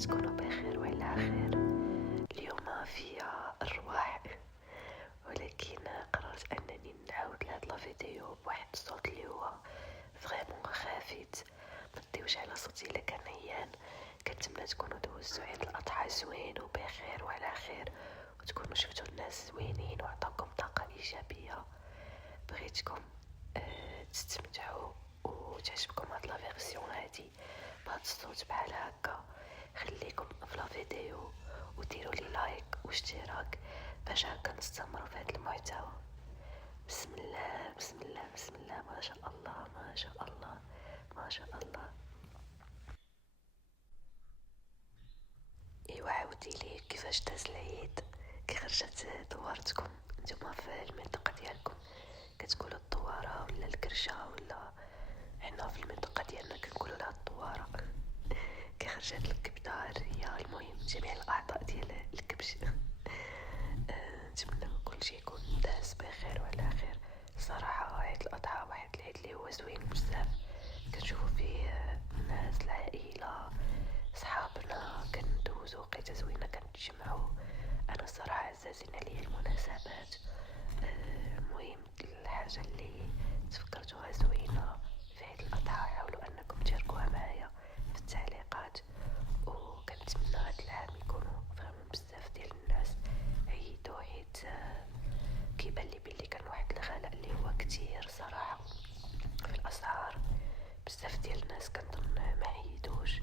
تكونوا بخير وعلى خير. اليوم فيها الرواح، ولكن قررت انني نعاود لهاد لا فيديو بواحد الصوت اللي هو فريمون خافت. مديوش على صوتي الا كان عيان. كنتمنى تكونوا دوزتوا عيد الاضحى زوين وبخير وعلى خير، وتكونوا شفتوا الناس زوينين وعطاكم طاقه ايجابيه. بغيتكم تستمتعوا وتعجبكم هاد لا فيرسيون هادي بهاد الصوت بحال هكا. خليكم في لا فيديو وديروا لي لايك واشتراك باش هكا نستمروا في هذا المحتوى. بسم الله بسم الله بسم الله، ما شاء الله ما شاء الله ما شاء الله. ايوا عاودي لي كيفاش داز العيد، كي خرجت دوارتكم نتوما في المنطقه ديالكم؟ كتقولوا الدواره ولا الكرشه؟ ولا حنا في المنطقه ديالنا كنقولوا لها الدواره. كي خرجت الكبده الريه، المهم جميع الاعضاء ديال الكبش. نتمنى كلشي يكون داز بخير وعلى خير. صراحه عيد الاضحى واحد العيد اللي هو زوين بزاف، كنشوفوا فيه الناس العائله صحابنا، كندوزو وقيته زوينه كنتجمعوا. انا الصراحه عزازين عليا المناسبات. المهم الحاجه اللي تفكرتوها زوينه في عيد الاضحى حاولوا انكم تشاركوها معايا في التعليقات. وكنتمنى هاد العام يكونوا فريمون بزاف ديال الناس عيدوا، حيت كيبان لي بلي كان واحد الغلاء اللي هو كتير صراحه في الاسعار. بزاف ديال الناس كنظن ما عيدوش.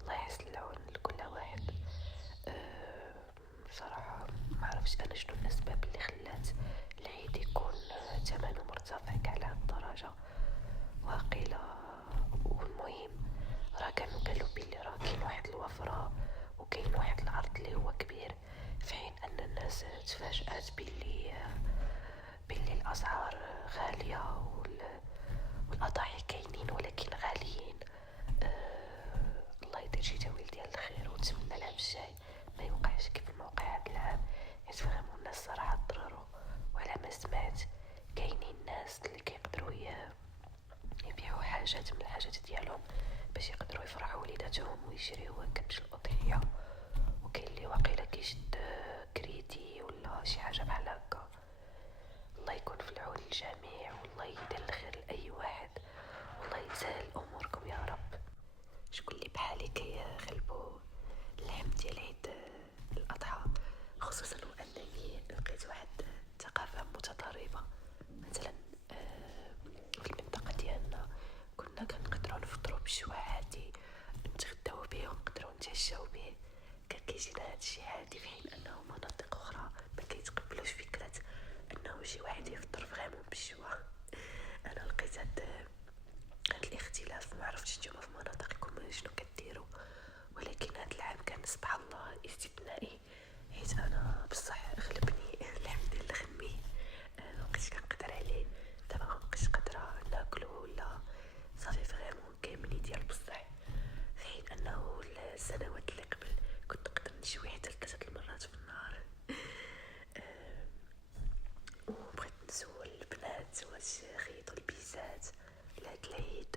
الله يحسن العون لكل واحد. بصراحه ما عرفتش انا شنو الاسباب اللي خلات العيد يكون ثمنه مرتفع كاع لهاد الدرجه واقيلا. والمهم راه كانوا قالوا بلي راه كاين واحد الوفره وكاين واحد العرض اللي هو كبير، في حين ان الناس تفاجأت بلي الاسعار غاليه والاضاحي كاينين ولكن غاليين. الله يدير شي تاويل ديال الخير، ونتمنى العام الجاي ما يوقعش كيف ما وقع هاد العام، حيت فهموا الناس صراحه ضرروا. وعلى ما سمعت كاينين الناس اللي كيقدروا يبيعوا حاجات من الحاجات ديالهم باش يقدروا يفرحوا وليداتهم ويشريوا كبش الاضحيه، وكاين اللي واقيلا كيشد كريدي ولا شي حاجه بحال هكا. الله يكون في العون الجميع، والله يدير الخير لاي واحد، والله يسهل اموركم يا رب. شكون اللي بحالي كيغلبوا اللحم ديال عيد الاضحى، خصوصا وانني لقيت واحد الثقافه متضاربه. مثلا في المنطقه ديالنا كنا كنقدروا نفطروا بالشوا عادي، نتغداو به ونقدروا نتعشاو به، كان كيجينا هادشي عادي، في حين انه مناطق اخرى ما كيتقبلوش فكره انه شي واحد يفطر فريمون بالشوا. انا لقيت هاد الاختلاف، ما عرفتش نتوما في مناطقكم شنو كديروا، ولكن هاد العام كان سبحان الله استثنائي، حيت انا بصح غلبني اللحم ديال الخمي. مبقيتش كنقدر عليه، دابا مبقيتش قادره ناكلو ولا صافي فريمون كاملي ديال بصح. في حين انه السنوات اللي قبل كنت نقدر نشوي حتى 3 المرات في النهار. وبغيت نسول البنات واش خيطوا البيزات لهاد العيد،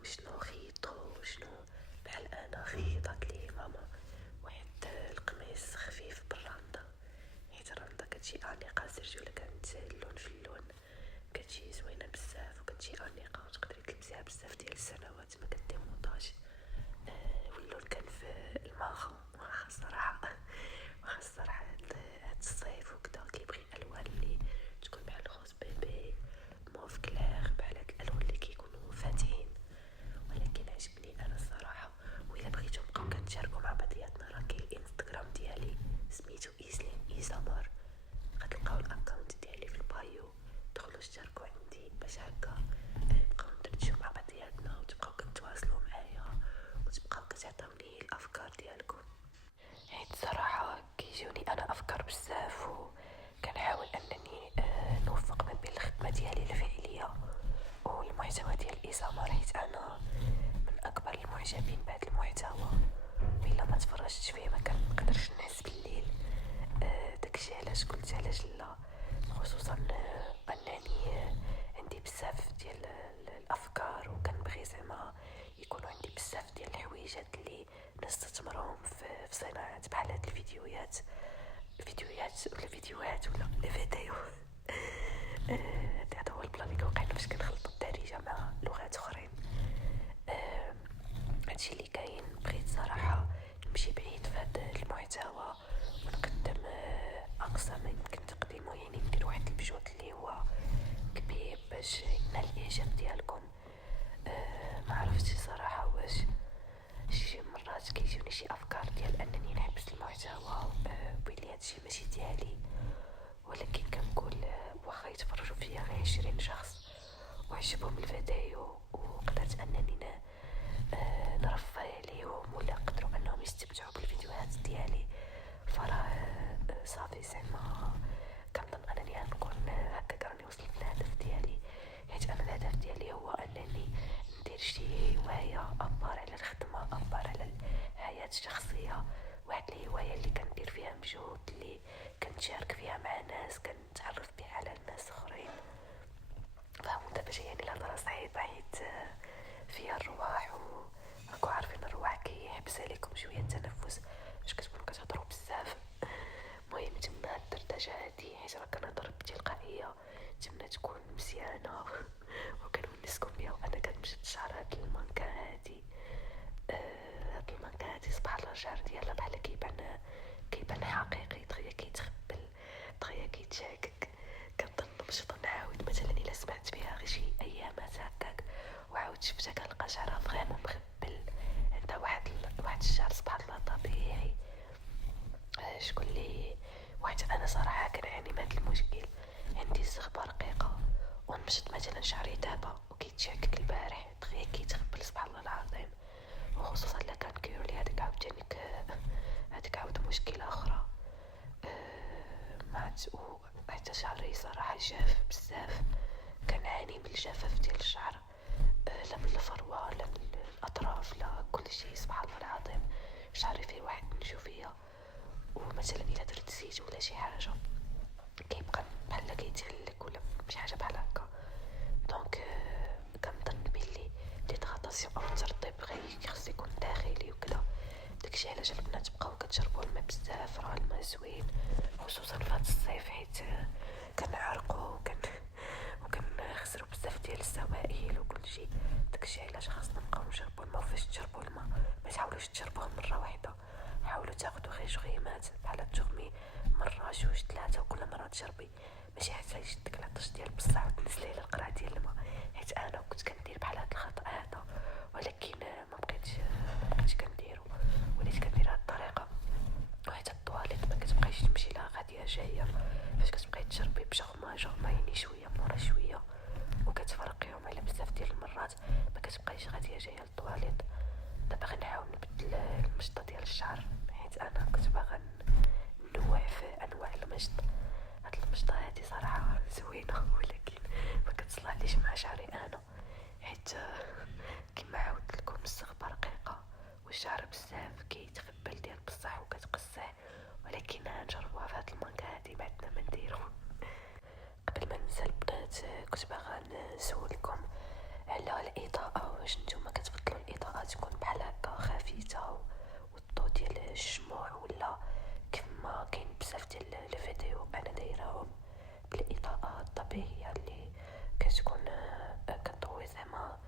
وشنو خيطوا وشنو. بحال انا خيطات لي ماما واحد القميص خفيف بالراندا، حيت الراندا كتجي انيقه سيرتو كانت اللون في اللون، كتجي زوينه بزاف وكتجي انيقه وتقدري تلبسيها بزاف ديال السنوات ما كديموطاش. واللون كان في الماخا، واخا الصراحه هاد الصيف وكدا كيبغي الالوان اللي تكون بحال خوز بيبي موف كلير، بحال هاد الالوان اللي كيكونوا فاتحين. ولكن عجبني انا الصراحه. وإلا بغيتو نبقاو كنتشاركوا مع بعضياتنا راه كاين الانستغرام ديالي سميتو ايزلين ايزامار، غتلقاو الاكونت ديالي في البايو، دخلوا اشتركوا عندي باش هكا نبقاو ندردشوا مع بعضياتنا وتبقاو كتواصلوا معايا وتبقاو كتعطيوني الافكار ديالكم. حيت صراحه كيجوني انا افكار بزاف، وكنحاول انني نوفق ما بين الخدمه ديالي الفعليه والمحتوى ديال الايزامار، حيت انا من اكبر المعجبين بهذا المحتوى، وإلا ما تفرجتش فيه ما كنقدرش نحس بالليل. داكشي علاش قلت علاش لا، خصوصا انني عندي بزاف ديال الافكار، وكنبغي زعما يكونوا عندي بزاف ديال الحويجات اللي نستثمرهم في صناعة بحال هاد الفيديوهات ولا فيديوهات ولا لي فيديو. هذا هو البلان اللي كيوقعنا فاش كنخلطو الدارجة مع لغات اخرين. هادشي اللي كاين. بغيت صراحة نمشي بعيد في هاد المحتوى ونقدم اقصى ما يمكن تقديمه، يعني ندير واحد المجهود اللي هو كبير باش ينال الاعجاب ديالكم. ما عرفتش صراحة واش شي مرات كيجوني شي افكار ديال انني نحبس المحتوى بلي هادشي ماشي ديالي، ولكن كنقول واخا يتفرجوا فيا غير 20 شخص وعجبهم الفيديو وقدرت انني نرفه عليهم ولا قدروا انهم يستمتعوا بالفيديوهات ديالي، فراه صافي زعما كنظن انني غنكون هكاك راني وصلت للهدف ديالي. حيت انا الهدف ديالي هو انني ندير شي هواية ابار على الخدمة، ابار على الحياة الشخصية، واحد الهواية اللي كندير فيها مجهود، اللي كنتشارك فيها مع ناس، كنتعرف بها على الناس اخرين. فهموا دابا جاياني الهضرة صعيبة حيت فيها الرواح، وراكو عارفين الرواح كيحبس عليكم شوية التنفس باش كتكونوا كتهضروا بزاف. المهم نتمنى هاد الدردشة هادي حيت راه كنهضر بتلقائية نتمنى تكون مزيانة وكنونسكم بها، وانا كنمشي نشعر هاد المانكا هادي. هاد المانكا هادي سبحان الله الشعر ديالها بحال كيبان حقيقي، دغيا كيتخبل، دغيا كيتشاكك. كنظن باش نعاود مثلا الا سمعت بها غير شي ايامات هكاك وعاود شفتها كنلقى شعرها فريمون مخبل، عندها واحد الشعر سبحان الله طبيعي. شكون لي واحد انا صراحه كنعاني من هذا المشكل، عندي الزغبه رقيقه ونمشط مثلا شعري دابا وكيتشاكك البارح دغيا كيتخبل سبحان الله العظيم، وخصوصا الا كان كيورلي هذيك عاوتاني هذيك عاود مشكله اخرى. حتى شعري صراحه جاف بزاف، كنعاني من الجفاف ديال الشعر، لا من الفروه لا من الاطراف لا كل شيء سبحان الله العظيم. شعري فيه واحد النشوفيه، ومثلا الا درت زيت ولا شي حاجه كيبقى بحال كيتهلك ولا شي حاجه بحال هكا. دونك كنظن بلي ليدغاطاسيون او الترطيب خاص يكون داخلي وكذا. داكشي علاش البنات بقاو كتشربوا الماء بزاف، راه الماء زوين خصوصا في هاد الصيف حيت كنعرقوا وكنخسروا بزاف ديال السوائل وكلشي. داكشي علاش خاصنا نبقاو نشربوا الماء. وفاش تشربوا الماء ما تحاولوش تشربوه مره واحده، حاولوا تاخذوا غير جغيمات بحال تغمي مره جوج ثلاثه، وكل مره تشربي ماشي حتى يشدك العطش ديال بصح وتنزلي على القرعه ديال الماء. حيت انا كنت كندير بحال هاد الخطا هذا، ولكن ما بقيتش كنديرو، وليت كندير هاد الطريقه. وحتى الطواليت ما كتبقايش تمشي لها غاديه جايه، فاش كتبقاي تشربي بجغمه شويه مورا شويه وكتفرقيهم على بزاف ديال المرات ما كتبقايش غاديه جايه للطواليت. دابا غنحاول نبدل المشطه ديال الشعر حيت انا كنت باغا نوع في انواع المشط. هاد المشطه هادي صراحه زوينه ولكن ما كتصلحليش مع شعري انا، حيت كما عاودت لكم الزغبه رقيقه والشعر بزاف كيتخبل ديال بصح وكتقصح. ولكن نجربوها في هاد المانكا هادي بعدنا ما نديرو. قبل ما ننسى البنات كنت باغا نسولكم على الاضاءه، واش نتوما كتفضلوا الاضاءه تكون بحال هكا خفيفه والضوء ديال الشموع، ولا كما كاين بزاف ديال الفيديو انا دايراهم بالاضاءه الطبيعيه اللي كتكون كتضوي زعما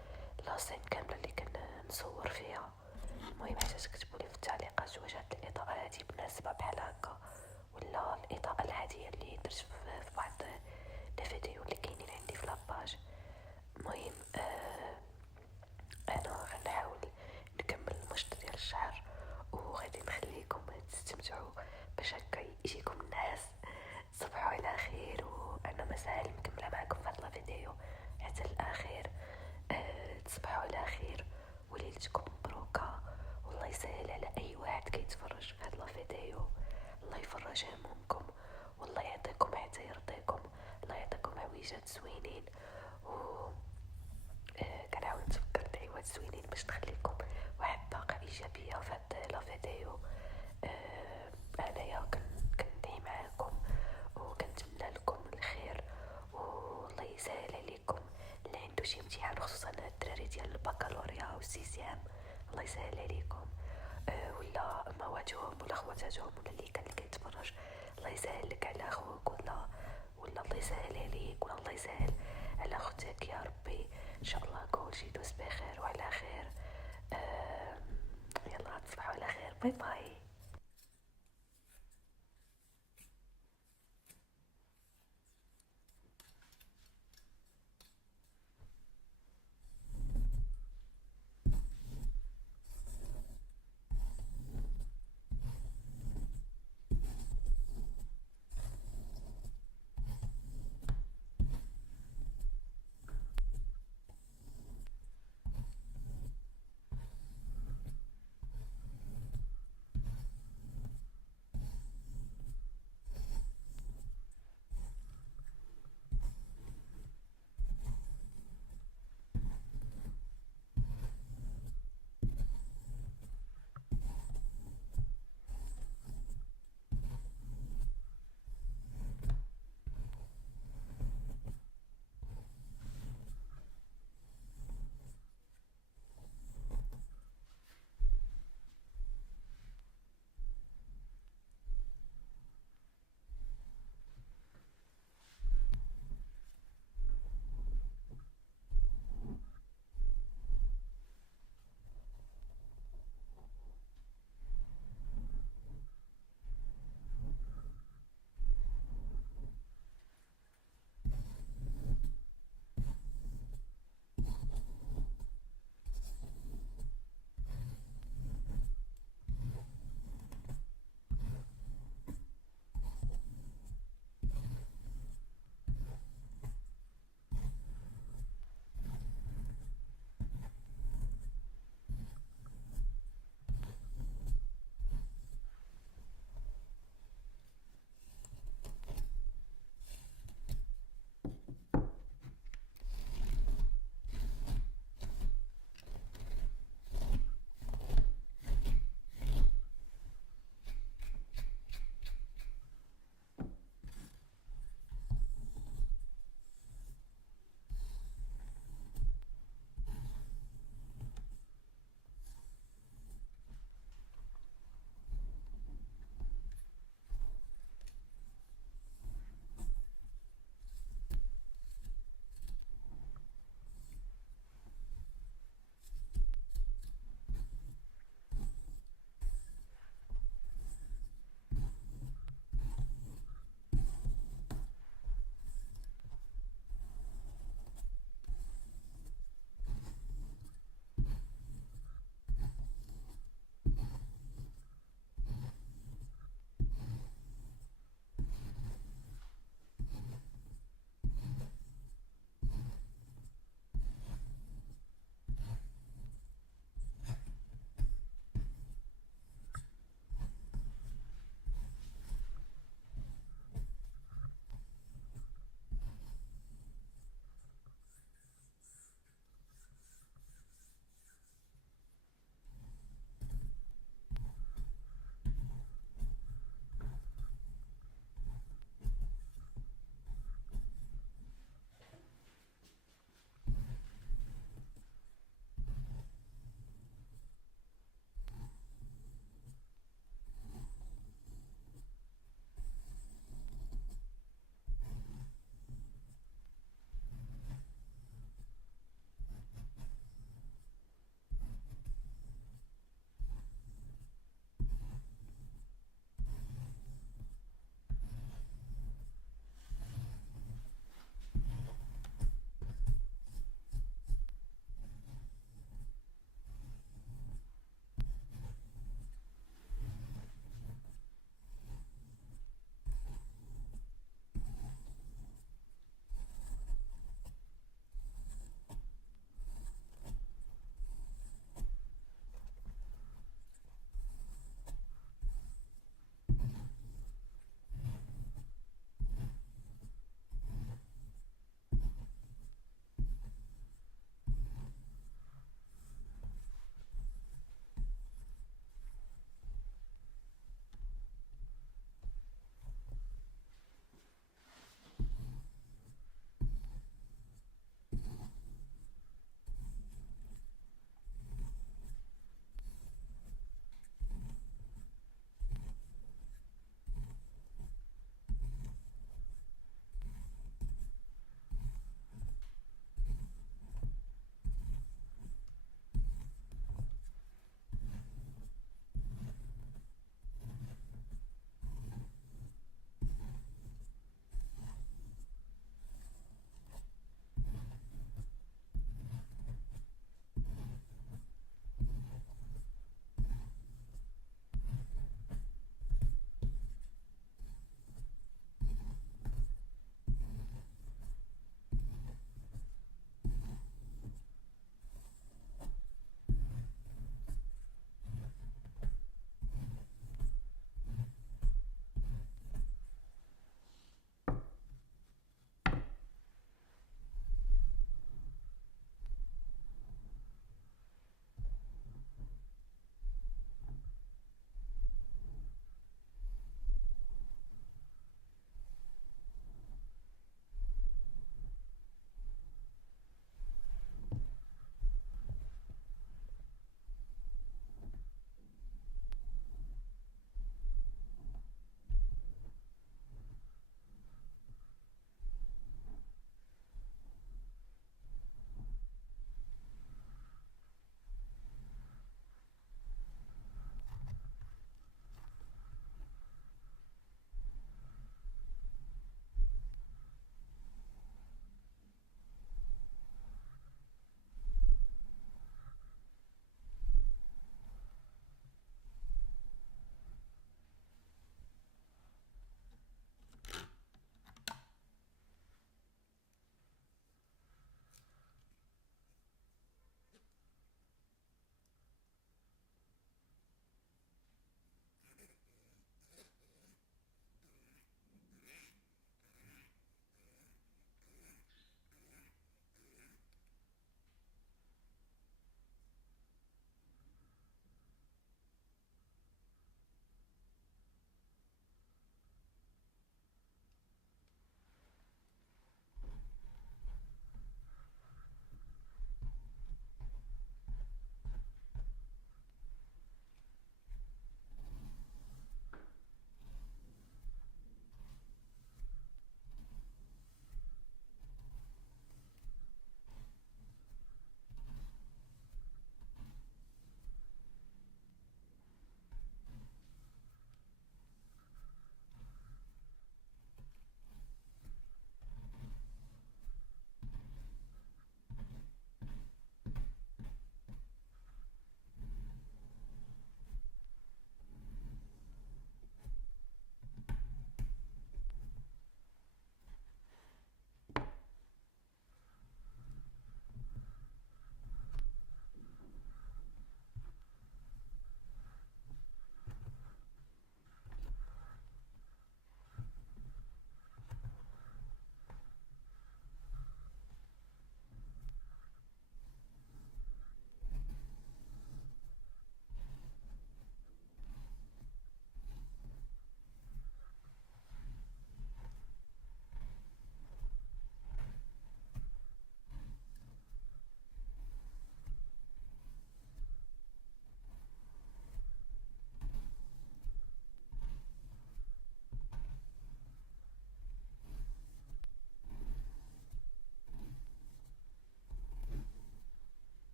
لاسين كامله اللي كنصور فيها. المهم حتى تكتبوا لي في التعليقات واش هاد الاضاءه هادي مناسبه بحال هكا ولا الاضاءه العاديه اللي درت في بعض الفيديو اللي كاينين عندي في لاباج. المهم انا غنحاول نكمل المشط ديال الشعر وغادي نخليكم تستمتعوا باش هكا يجيكم الناس. تصبحوا على خير، وانا مازال مكمله معكم في هذا الفيديو حتى الاخير. تصبحوا على خير وليلتكم مبروكه، والله يسهل على اي واحد كيتفرج في هذا الفيديو. الله يفرج همومكم والله يعطيكم حتى يرضيكم، الله يعطيكم عويجات زوينين كنحاول نتفكر العواد زوينين باش نخليكم واحد الطاقه ايجابيه في هذا الفيديو. انايا كندعي معاكم وكنتمنى لكم الخير، والله يسهل عليكم اللي عنده شي امتحان خصوصا الدراري ديال البكالوريا والسيسيام، الله يسهل عليكم. ولا ولا مواتهم ولا خواتاتهم ولا اللي كان كيتفرج، الله يسهل لك على خوك، ولا الله يسهل عليك، ولا الله يسهل على خوتك يا ربي. ان شاء الله كلشي يدوز بخير وعلى خير. يلا تصبحوا على خير، باي باي.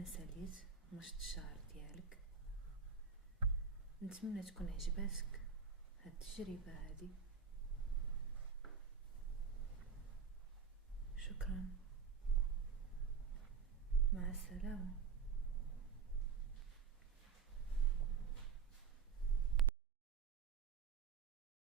انا ساليت مشط الشعر ديالك. نتمنى تكون عجباتك هاد التجربة هادي. شكرا، مع السلامة.